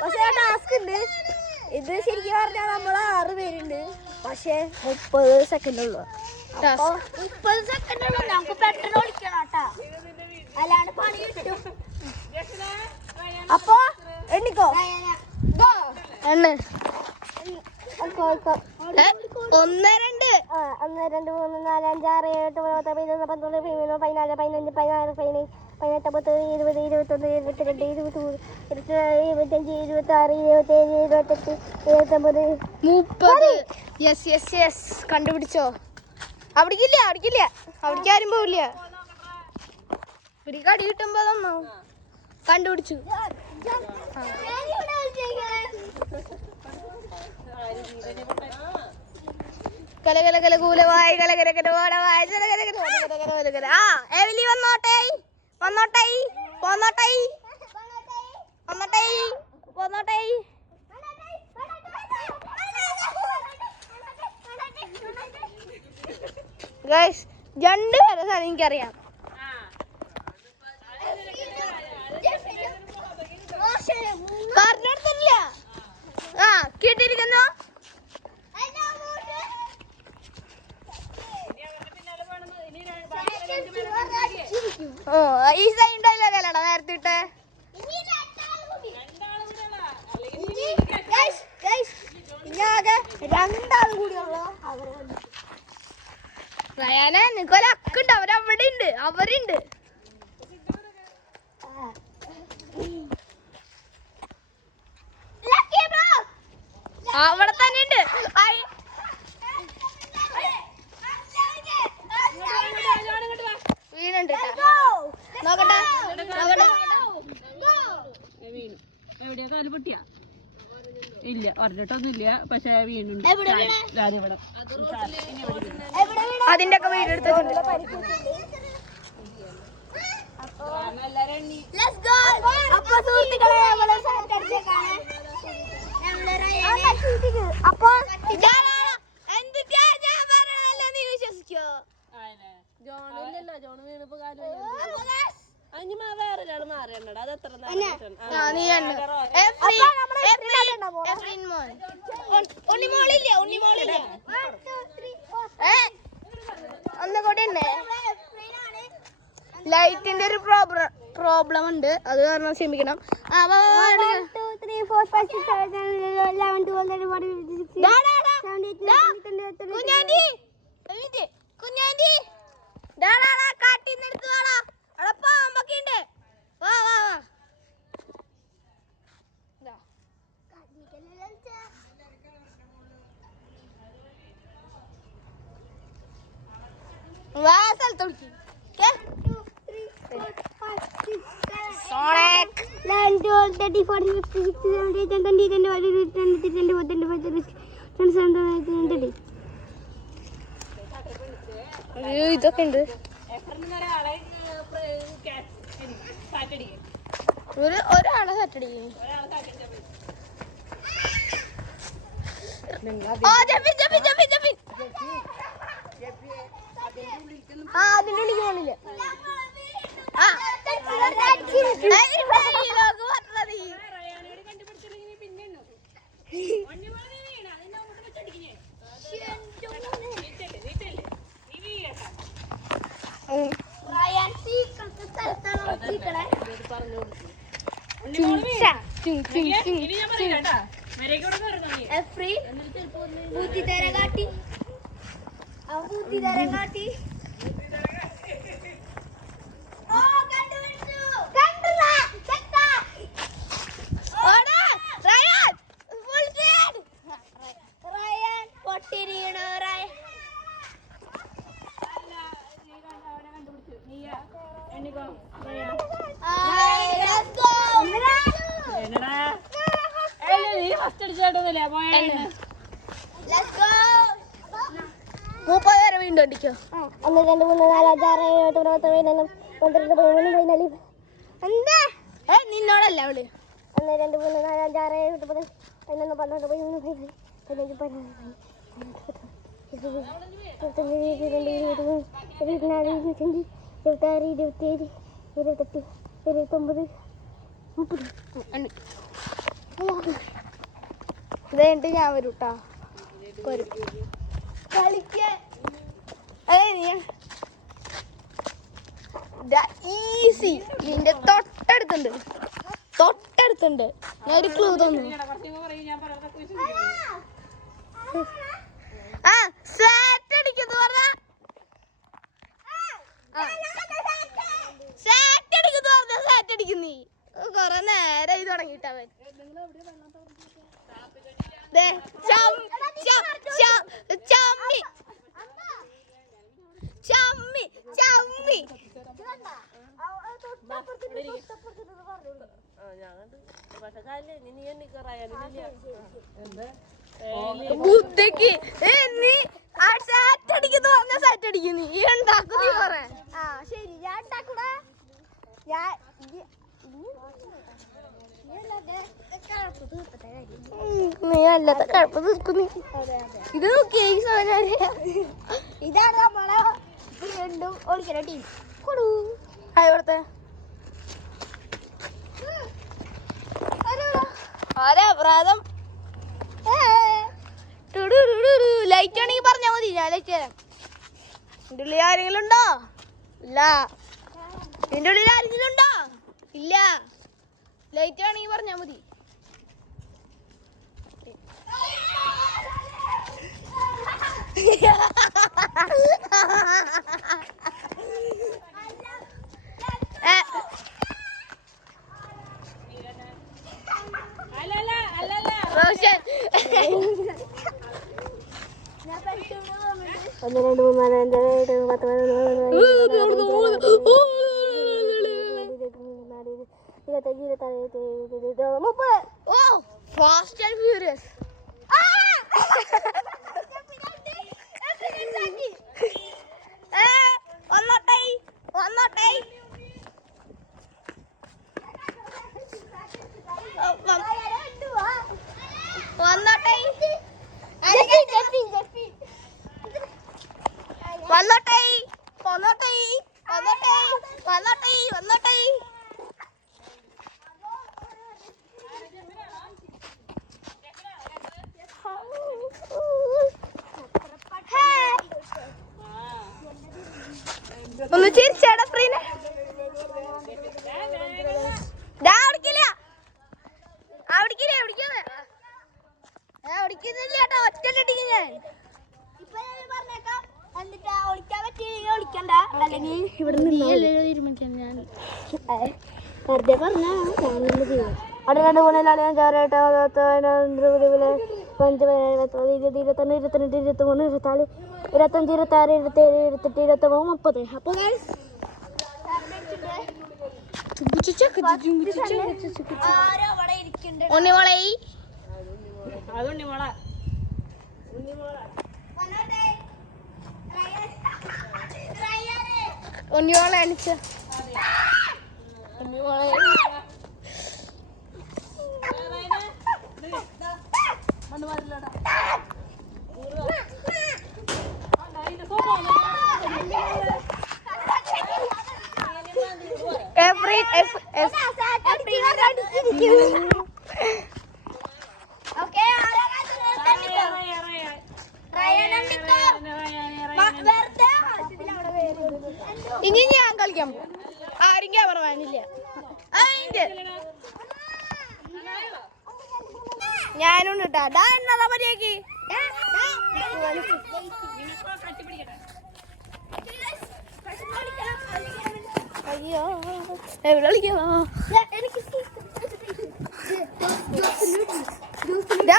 പക്ഷെ ടാസ്ക് ഉണ്ട്. ഇത് ശരിക്കും പറഞ്ഞാൽ നമ്മള് 6 പേരുണ്ട്. പക്ഷെ 30 സെക്കൻഡ് ഉള്ളു. 30 സെക്കൻഡ് ഉള്ളു. നമുക്ക് പെട്ടെന്ന് വിളിക്കണം കേട്ടാ, അല്ലാണ്ട് പണി കിട്ടും. അപ്പൊ എണ്ണിക്കോ. 1 2 1 2 1 2 3 4 5 6 7 8 9 10 11 12 14 15 16 17 18 19 20 21 22 23 25 26 27 28 30. യെസ് യെസ് യെസ്, കണ്ടുപിടിച്ചോ? അവിടേക്കില്ല അവിടേക്ക് ആരും പോവില്ല. ഇവിടേക്ക് അടി കിട്ടുമ്പോ തന്നോ. കണ്ടുപിടിച്ചു. ഗൈസ് 2 പേരെ സാധനം എനിക്കറിയാം. പറഞ്ഞില്ല. കേട്ടിരിക്കുന്നു. ഈ സൈൻ ഡയലോഗല്ലടാ നേരത്തെ ഇട്ടേ. രണ്ടാളും കൂടി റയാനെ നിനക്കൊരു അക്കുണ്ട്. അവരവിടെ ഉണ്ട്, അവരുണ്ട്. അവിടെ തന്നെ ഉണ്ട്. വീണുണ്ട്. നോക്കട്ടെ എവിടെയാ കാല് പൊട്ടിയാ? ഇല്ല, പറഞ്ഞിട്ടൊന്നുമില്ല. പക്ഷെ വീണുണ്ട്. അതിന്റെ ഒക്കെ വീടെടുത്തിട്ടുണ്ട്. അപ്പൊ നീ വിശ്വസിക്കോ? ജോണില്ലല്ലോ, ജോണ് വീണിപ്പോ കാര്യം വേറൊരാള് മാറിയണ്ടടാ. അത് എത്ര ഒന്നുകൂടി ഉണ്ട്. ലൈറ്റിന്റെ ഒരു പ്രോബ്ലം ഉണ്ട്, അത് കാരണം ക്ഷമിക്കണം. കുഞ്ഞാണ്ടി കാട്ടിന്നെടുത്ത് വാടാ. അവിടെ പാമ്പൊക്കെ ഉണ്ട്. വാ വാ വാ. വാ സ്ഥലത്ത് വിളിക്കും. സോണിക് 9 12 30 40 50 60 70 80 90 91 ഇതൊക്കെ ഉണ്ട്. ഒരാളെ സാറ്റടിക്കും. അതിന്റെ ഉള്ളിൽ പോണില്ല. വീണ്ടും അടിക്കോ? 1 2 3 4 5 6 7 8 9 10 11 12 എന്താ നിന്നോടല്ല അവള്. 1 2 3 4 5 6 7 8 9 10 11 12 13 14 15 16 17 18 19 20 21 22 23 24 25 26 27 28, 29, 30. ഇതേണ്ട് ഞാൻ വരും കേട്ടാ. കളിക്കാൻ ഈസി. നിന്റെ തൊട്ടടുത്തുണ്ട്. ഞാൻ ഒരു ക്ലൂ തന്നു. ആ സാറ്റ് അടിക്കുന്നു പറഞ്ഞ സാറ്റ് അടിക്കുന്നീ കൊറേ നേരം ഇത് തുടങ്ങിട്ടവൻ. ചമ്മി ബുദ്ധിക്ക് നീ ആ സാറ്റ് അടിക്കുന്നു പറഞ്ഞ സാറ്റ് അടിക്കുന്നു. ഈ ഉണ്ടാക്കും നീ പറ. ആ ശരി ഞാൻ ഉണ്ടാക്കൂടാ. നീ അല്ലാത്ത കഴപ്പ് തീർക്കുന്നു. ഇത് നോക്കിയേ ഇതാണ് നമ്മളെ രണ്ടും ഒളിക്കുന്ന ടീം. അവിടുത്തെ പ്രാതം ലൈറ്റ് ആണെങ്കിൽ പറഞ്ഞാൽ മതി. ഞാൻ ലൈറ്റ് തരാം. നിന്റെ ഉള്ളിൽ ആരെങ്കിലും ഉണ്ടോ? ഇല്ല. നിന്റെ ഉള്ളിൽ ആരെങ്കിലും ഉണ്ടോ? ഇല്ല. ലൈറ്റ് ആണെങ്കിൽ പറഞ്ഞാൽ മതി. റോഷൻ 1 2 3 4 5 6 7 8 9 ഓ ഫാസ്റ്റ് ആൻഡ് ഫ്യൂരിയസ്. ഒന്ന് ചിരിച്ചാടാ ഫ്രീനെ. ഒറ്റടിക്കും ഞാൻ. അല്ലെങ്കിൽ ഇവിടെ തീരുമാനിക്കാൻ ഞാൻ വെറുതെ പറഞ്ഞ അവിടെ 2 3 4 5 6 7 8 9 10 11 12 13 14 15 16 17 18 19 20. അപ്പൊ ഉണ്ണിമോളെ അണിച്ച ഇനി ഞാൻ കളിക്കാം. ആരും ക്യാമറ വാനില്ല. ഞാനും കേട്ടാ എന്നതാ മര്യാദക്ക്. അയ്യോ എവിടെ കളിക്കാ?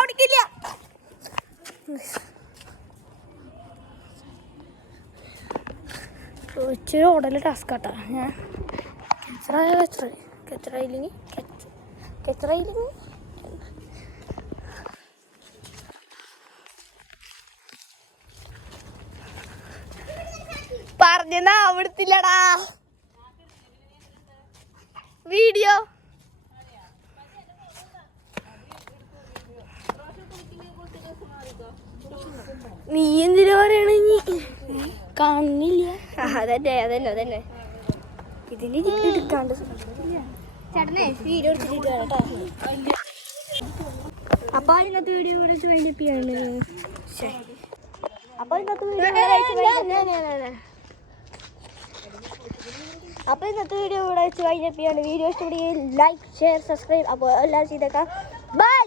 ഓടിക്കില്ല. ഇച്ചിരി ഓടല് ടാസ്ക് ആട്ടാ. ഞാൻ കെച്ചറയില്ലെങ്കിൽ പറഞ്ഞാ അവിടുത്തില്ലടാ വീഡിയോ. നീ എന്തിനു പറയണ? കാണുന്നില്ല. അതന്നെ ഇതിന് എടുക്കാണ്ട് ചേട്ടനെ വീഡിയോ എടുത്തിട്ട് കേട്ടോ. അപ്പൊ ഇന്നത്തെ വീഡിയോ ഇവിടെ വൈൻഡപ്പിയാണ്. അപ്പൊ ഇന്നത്തെ വീഡിയോ ഇവിടെ വെച്ച് വൈൻഡപ്പിയാണ്. വീഡിയോ ഇഷ്ടപ്പെടുകയും ലൈക്ക് ഷെയർ സബ്സ്ക്രൈബ് അപ്പോൾ എല്ലാം ചെയ്തേക്കാം. ബൈ.